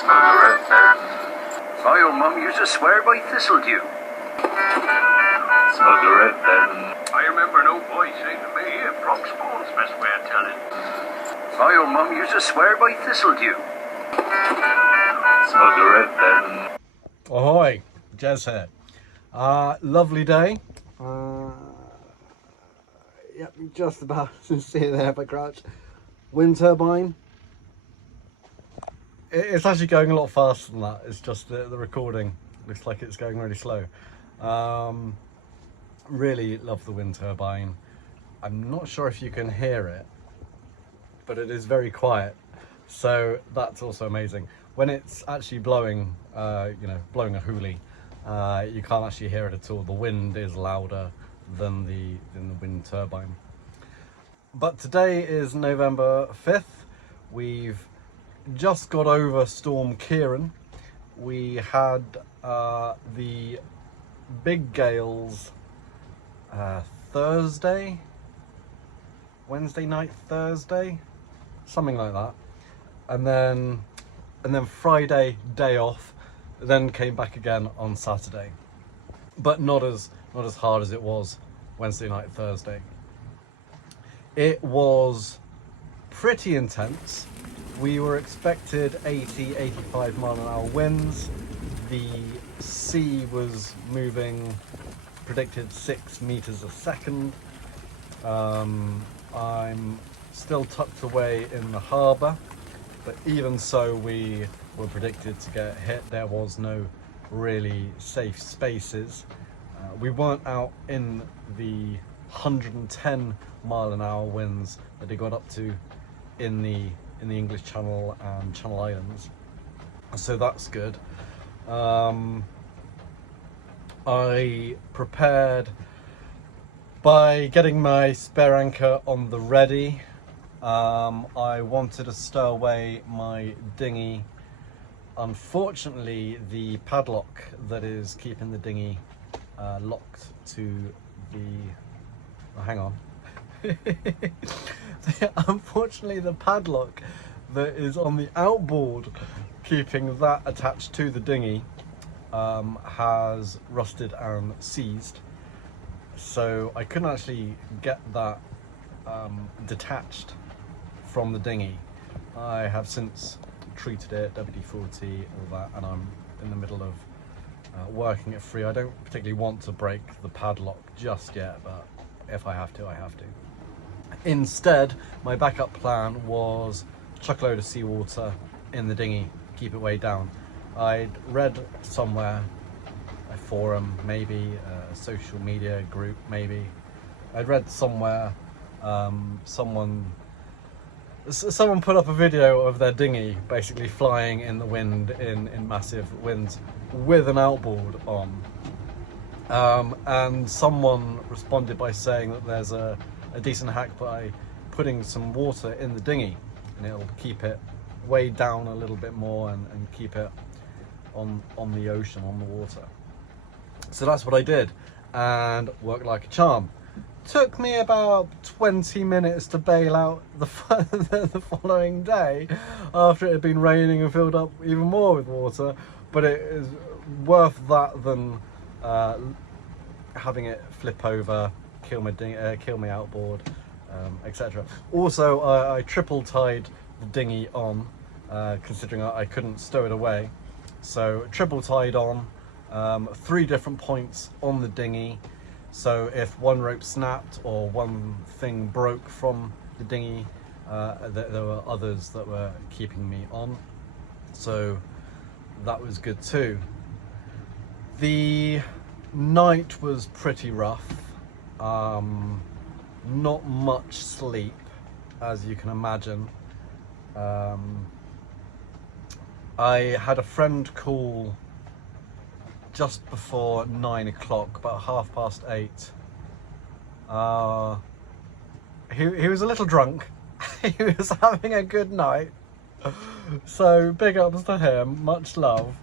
Smother it then. My old mum used to swear by thistledew. Smother it then. I remember an old boy saying to me, Bronx Bone's best way of telling. My old mum used to swear by thistledew. Smother it then. Ahoy, Jez here. Lovely day. Yep, just about to see it there if I crouch. Wind turbine. It's actually going a lot faster than that. It's just the recording looks like it's going really slow. Really love the wind turbine. I'm not sure if you can hear it, but it is very quiet. So that's also amazing. When it's actually blowing, blowing a hoolie, you can't actually hear it at all. The wind is louder than the wind turbine. But today is November 5th. We've just got over Storm Ciaran. We had the big gales Wednesday night, Thursday, something like that, and then Friday day off, then came back again on Saturday, but not as hard as it was Wednesday night, Thursday. It was pretty intense. We were expected 80-85 mile an hour winds. The sea was moving, predicted 6 meters a second. I'm still tucked away in the harbour, but even so we were predicted to get hit. There was no really safe spaces. We weren't out in the 110 mile an hour winds that they got up to in the English Channel and Channel Islands, so that's good. I prepared by getting my spare anchor on the ready. I wanted to stow away my dinghy. Unfortunately, the padlock that is keeping the dinghy locked to the... Oh, hang on. Unfortunately, the padlock that is on the outboard keeping that attached to the dinghy has rusted and seized, so I couldn't actually get that detached from the dinghy. I have since treated it, WD-40, all that, and I'm in the middle of working it free. I don't particularly want to break the padlock just yet, but if I have to, I have to. Instead, my backup plan was chuck a load of seawater in the dinghy, keep it way down. I'd read somewhere, a forum, maybe a social media group, maybe. I'd read somewhere someone put up a video of their dinghy basically flying in the wind in massive winds with an outboard on. And someone responded by saying that there's a decent hack by putting some water in the dinghy, and it'll keep it way down a little bit more and keep it on the ocean, on the water. So that's what I did, and worked like a charm. Took me about 20 minutes to bail out the following day after it had been raining and filled up even more with water, but it is worth that than having it flip over, kill my outboard, etc. Also, I triple tied the dinghy on, considering I couldn't stow it away. So triple tied on, 3 different points on the dinghy. So if one rope snapped or one thing broke from the dinghy, there were others that were keeping me on. So that was good too. The night was pretty rough. Not much sleep, as you can imagine. I had a friend call just before 9 o'clock, about 8:30. He was a little drunk. He was having a good night, so big ups to him, much love.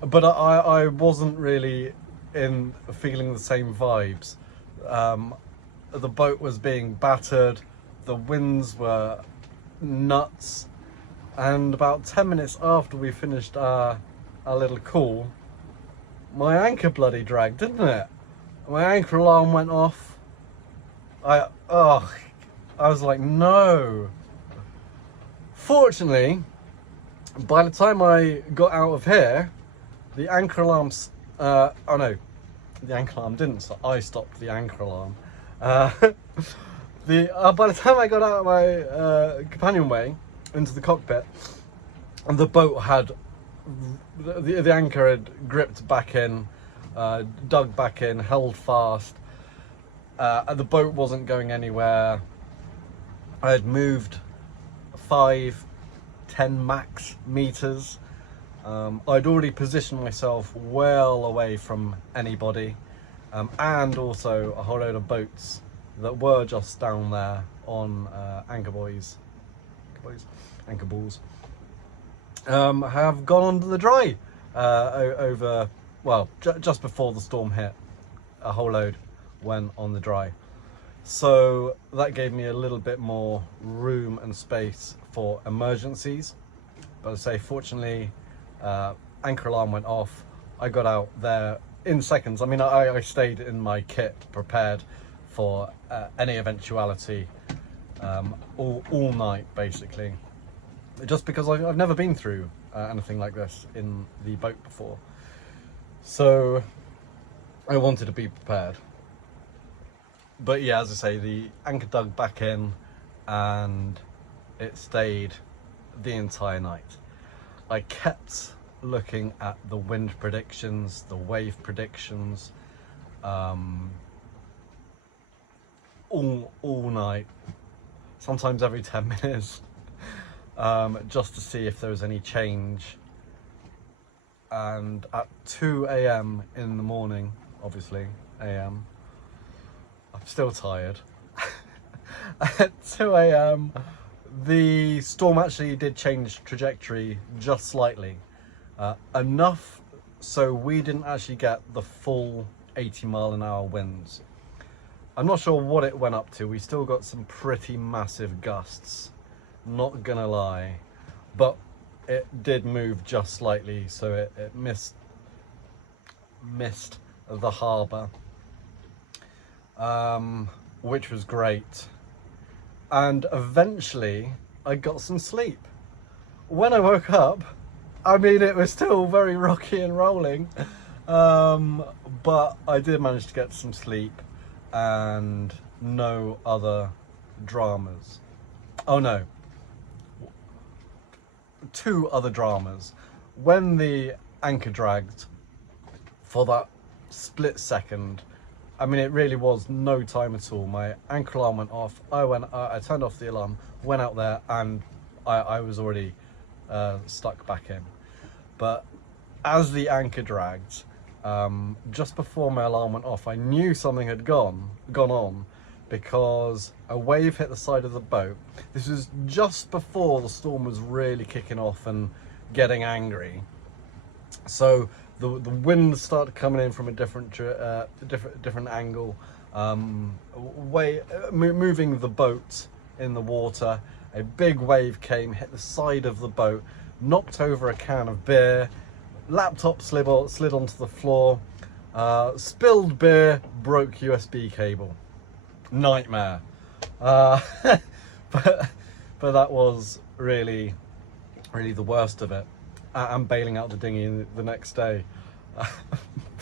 But I wasn't really feeling the same vibes. The boat was being battered, the winds were nuts, and about 10 minutes after we finished our little call, my anchor bloody dragged, didn't it? My anchor alarm went off. I was like, no. Fortunately, by the time I got out of here, the anchor alarms, oh no, the anchor alarm didn't stop. I stopped the anchor alarm. By the time I got out of my companionway into the cockpit, the boat had, the anchor had gripped back in, dug back in, held fast. The boat wasn't going anywhere. I had moved 5-10 max meters. I'd already positioned myself well away from anybody, and also a whole load of boats that were just down there on anchor balls have gone under the dry over, well, just before the storm hit. A whole load went on the dry, so that gave me a little bit more room and space for emergencies. But I say, fortunately, anchor alarm went off. I got out there in seconds. I mean, I stayed in my kit prepared for any eventuality all night, basically, just because I've never been through anything like this in the boat before, so I wanted to be prepared. But yeah, as I say, the anchor dug back in and it stayed the entire night. I kept looking at the wind predictions, the wave predictions, all night, sometimes every 10 minutes, just to see if there was any change. And at 2 a.m. in the morning, obviously a.m., I'm still tired. At 2 a.m. the storm actually did change trajectory just slightly, enough so we didn't actually get the full 80-mile-an-hour winds. I'm not sure what it went up to. We still got some pretty massive gusts, not gonna lie, but it did move just slightly, so it missed the harbour, which was great. And eventually I got some sleep. When I woke up, I mean, it was still very rocky and rolling, but I did manage to get some sleep and no other dramas. Oh no, 2 other dramas. When the anchor dragged for that split second, I mean, it really was no time at all. My anchor alarm went off. I turned off the alarm, went out there, and I was already stuck back in. But as the anchor dragged, just before my alarm went off, I knew something had gone on, because a wave hit the side of the boat. This was just before the storm was really kicking off and getting angry. So the wind started coming in from a different angle, moving the boat in the water. A big wave came, hit the side of the boat, knocked over a can of beer, laptop slid onto the floor, spilled beer, broke USB cable. Nightmare. But that was really the worst of it. I'm bailing out the dinghy the next day.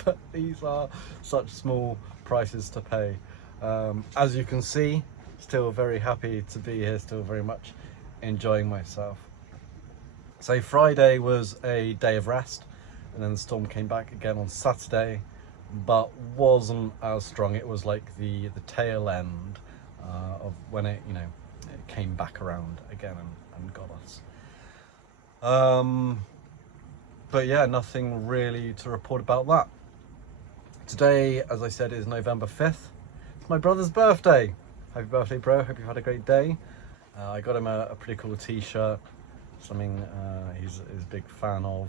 But these are such small prices to pay. As you can see, still very happy to be here, still very much enjoying myself. So Friday was a day of rest, and then the storm came back again on Saturday, but wasn't as strong. It was like the tail end of when it came back around again and got us. But yeah, nothing really to report about that. Today, as I said, is November 5th. It's my brother's birthday. Happy birthday, bro. Hope you've had a great day. I got him a pretty cool t-shirt, something he's a big fan of.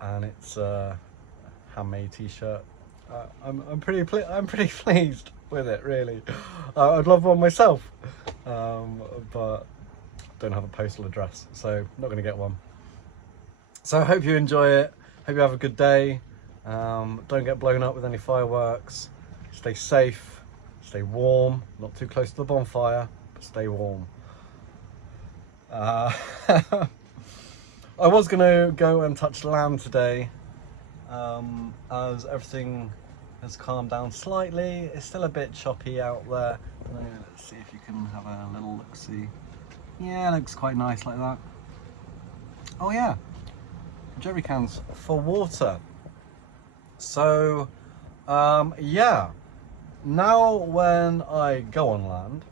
And it's a handmade t-shirt. I'm pretty pleased with it, really. I'd love one myself, but don't have a postal address, so not going to get one. So I hope you enjoy it. Hope you have a good day. Don't get blown up with any fireworks. Stay safe, stay warm, not too close to the bonfire, but stay warm. I was going to go and touch land today, as everything has calmed down slightly. It's still a bit choppy out there. Let's see if you can have a little look-see. Yeah, it looks quite nice like that. Oh yeah, jerry cans for water. So yeah, now when I go on land,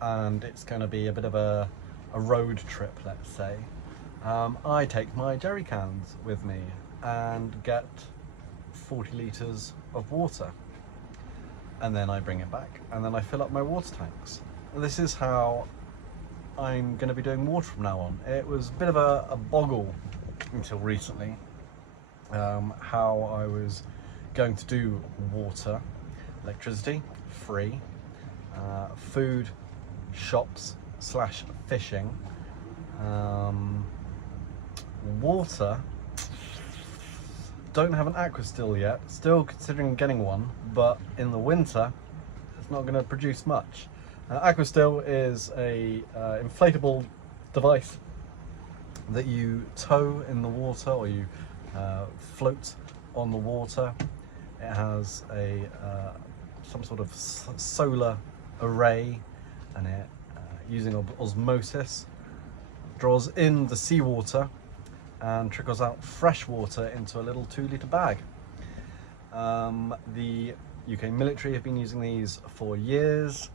and it's going to be a bit of a road trip, let's say, I take my jerry cans with me and get 40 litres of water, and then I bring it back and then I fill up my water tanks. This is how I'm going to be doing water from now on. It was a bit of a boggle until recently, how I was going to do water. Electricity, free. Food, shops / fishing. Water, don't have an aqua still yet. Still considering getting one, but in the winter, it's not going to produce much. Aqua still is a inflatable device that you tow in the water, or you float on the water. It has a some sort of solar array, and it using osmosis draws in the seawater and trickles out fresh water into a little 2-litre bag. The UK military have been using these for years,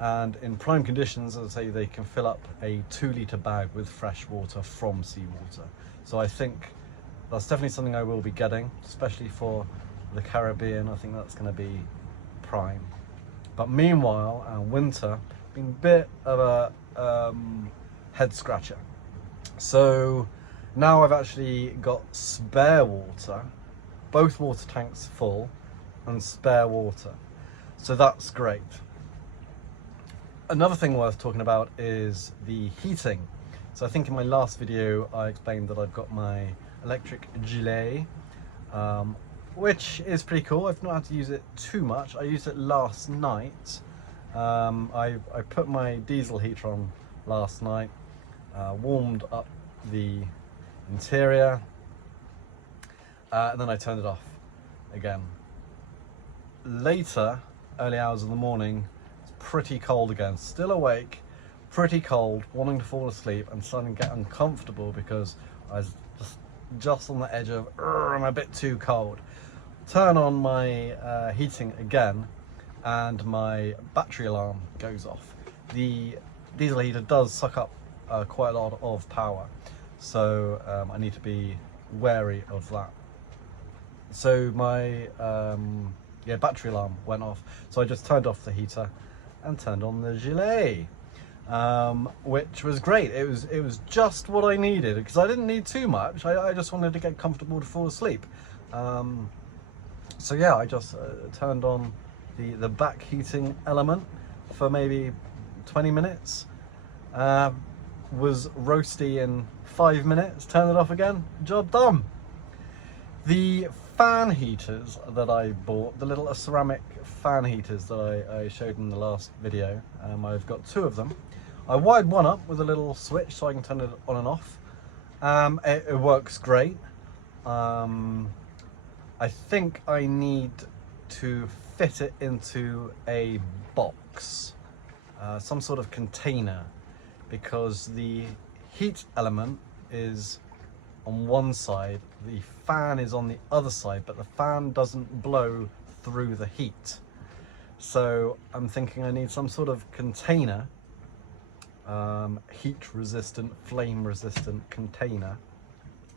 and in prime conditions, as I say, they can fill up a 2-litre bag with fresh water from seawater. So I think that's definitely something I will be getting, especially for the Caribbean. I think that's going to be prime. But meanwhile, winter been a bit of a head scratcher. So now I've actually got spare water, both water tanks full and spare water. So that's great. Another thing worth talking about is the heating. So I think in my last video I explained that I've got my electric gilet, which is pretty cool. I've not had to use it too much. I used it last night. I put my diesel heater on last night, warmed up the interior, and then I turned it off again. Later, early hours of the morning, it's pretty cold again. Still awake, pretty cold, wanting to fall asleep, and starting to get uncomfortable because I was just on the edge of, I'm a bit too cold. Turn on my heating again, and my battery alarm goes off. The diesel heater does suck up quite a lot of power, so I need to be wary of that. So my battery alarm went off, so I just turned off the heater and turned on the gilet, which was great. It was just what I needed, because I didn't need too much. I just wanted to get comfortable to fall asleep. So yeah, I just turned on the back heating element for maybe 20 minutes. Was roasty in 5 minutes, turn it off again, job done. The fan heaters that I bought, the little ceramic fan heaters that I showed in the last video, I've got 2 of them. I wired one up with a little switch so I can turn it on and off. It works great. I think I need to fit it into a box, some sort of container, because the heat element is on one side, the fan is on the other side, but the fan doesn't blow through the heat. So I'm thinking I need some sort of container, heat resistant, flame resistant container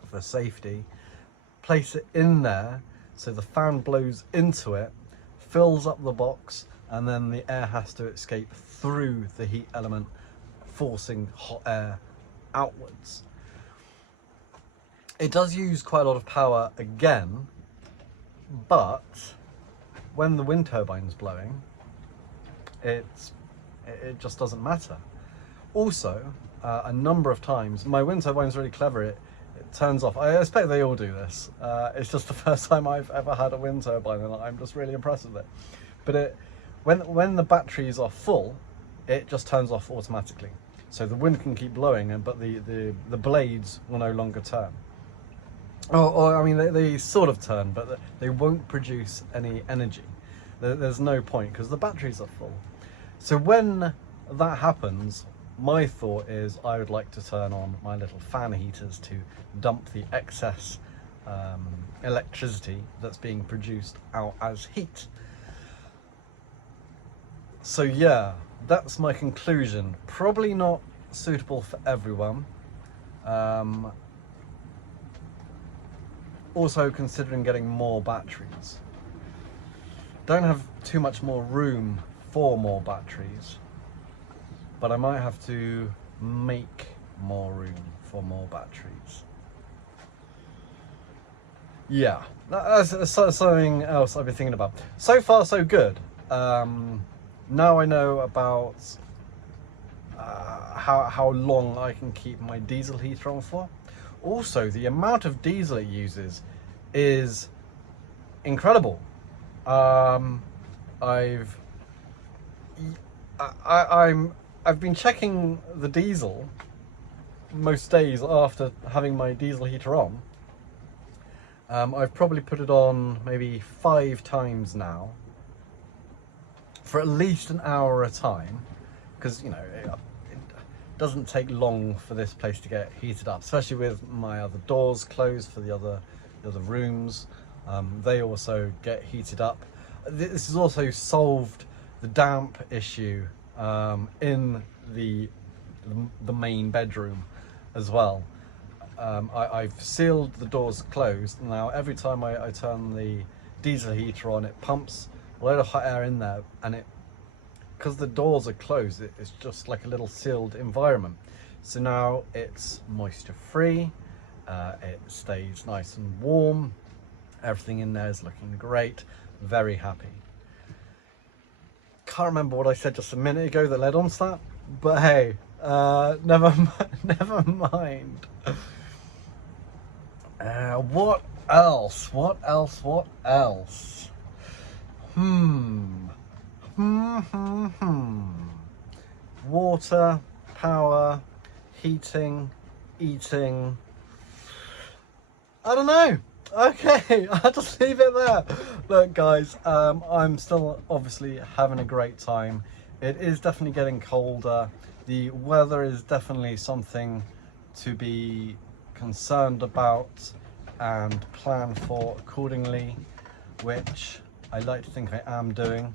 for safety. Place it in there so the fan blows into it, fills up the box, and then the air has to escape through the heat element, forcing hot air outwards. It does use quite a lot of power again, but when the wind turbine's blowing, it just doesn't matter. Also, a number of times, my wind turbine's really clever. It turns off. I expect they all do this. It's just the first time I've ever had a wind turbine, and I'm just really impressed with it. But when the batteries are full, it just turns off automatically. So the wind can keep blowing, but the blades will no longer turn. Or I mean, they sort of turn, but they won't produce any energy. There's no point because the batteries are full. So when that happens, my thought is I would like to turn on my little fan heaters to dump the excess electricity that's being produced out as heat. So yeah, that's my conclusion. Probably not suitable for everyone. Also considering getting more batteries. Don't have too much more room for more batteries, but I might have to make more room for more batteries. Yeah, that's something else I've been thinking about. So far so good. Now I know about how long I can keep my diesel heater on for. Also, the amount of diesel it uses is incredible. I've been checking the diesel most days after having my diesel heater on. I've probably put it on maybe 5 times now, for at least an hour at a time, because you know it doesn't take long for this place to get heated up, especially with my other doors closed for the other rooms. They also get heated up. This has also solved the damp issue in the main bedroom as well. I've sealed the doors closed. Now every time I turn the diesel heater on, it pumps a load of hot air in there, and because the doors are closed, it's just like a little sealed environment. So now it's moisture free, it stays nice and warm, everything in there is looking great. Very happy. Can't remember what I said just a minute ago that led on to that, but hey, never mind. What else? Water, power, heating, eating. I don't know. Okay, I'll just leave it there. Look guys, I'm still obviously having a great time. It is definitely getting colder. The weather is definitely something to be concerned about and plan for accordingly, which I like to think I am doing.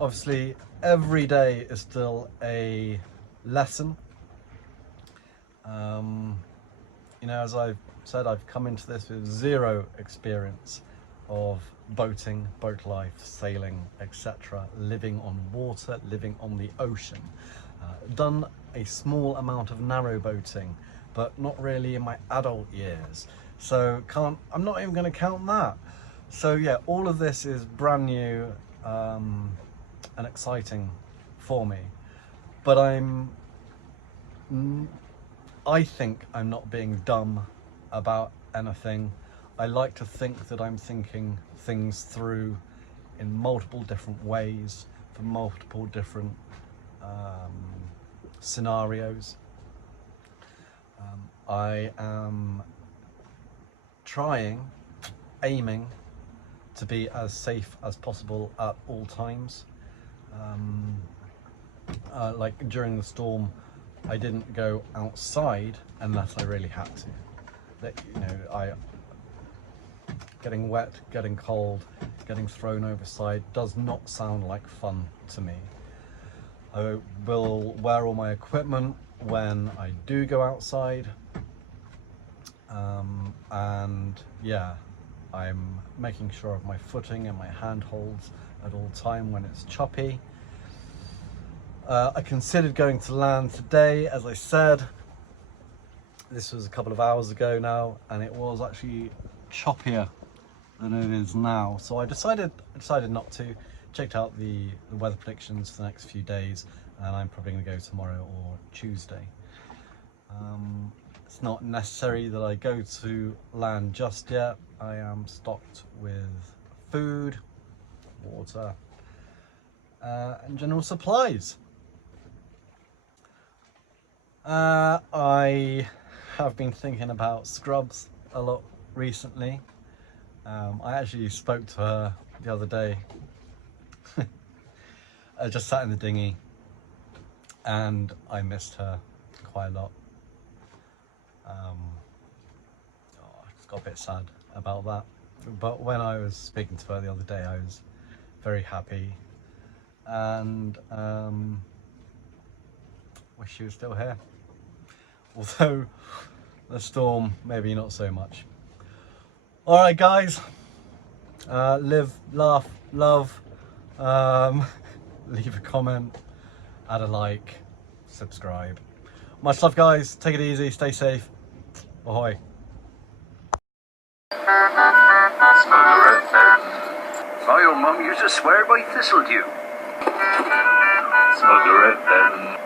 Obviously, every day is still a lesson. You know, as I've said, I've come into this with 0 experience of boating, boat life, sailing, etc. Living on water, living on the ocean. Done a small amount of narrow boating, but not really in my adult years. So I'm not even going to count that. So yeah, all of this is brand new and exciting for me. But I think I'm not being dumb about anything. I like to think that I'm thinking things through in multiple different ways for multiple different scenarios. I am aiming to be as safe as possible at all times. Like during the storm, I didn't go outside unless I really had to. You know, getting wet, getting cold, getting thrown overside does not sound like fun to me. I will wear all my equipment when I do go outside, and yeah, I'm making sure of my footing and my handholds at all time when it's choppy. I considered going to land today, as I said. This was a couple of hours ago now, and it was actually choppier than it is now. So I decided not to. Checked out the weather predictions for the next few days, and I'm probably going to go tomorrow or Tuesday. It's not necessary that I go to land just yet. I am stocked with food, water, and general supplies. I have been thinking about Scrubs a lot recently. I actually spoke to her the other day. I just sat in the dinghy and I missed her quite a lot. I just got a bit sad about that. But when I was speaking to her the other day, I was very happy and wish she was still here. Although the storm, maybe not so much. Alright guys, live, laugh, love, leave a comment, add a like, subscribe. Much love guys, take it easy, stay safe, ahoy. My old mum used to swear by Thistledew. Smuggle it then.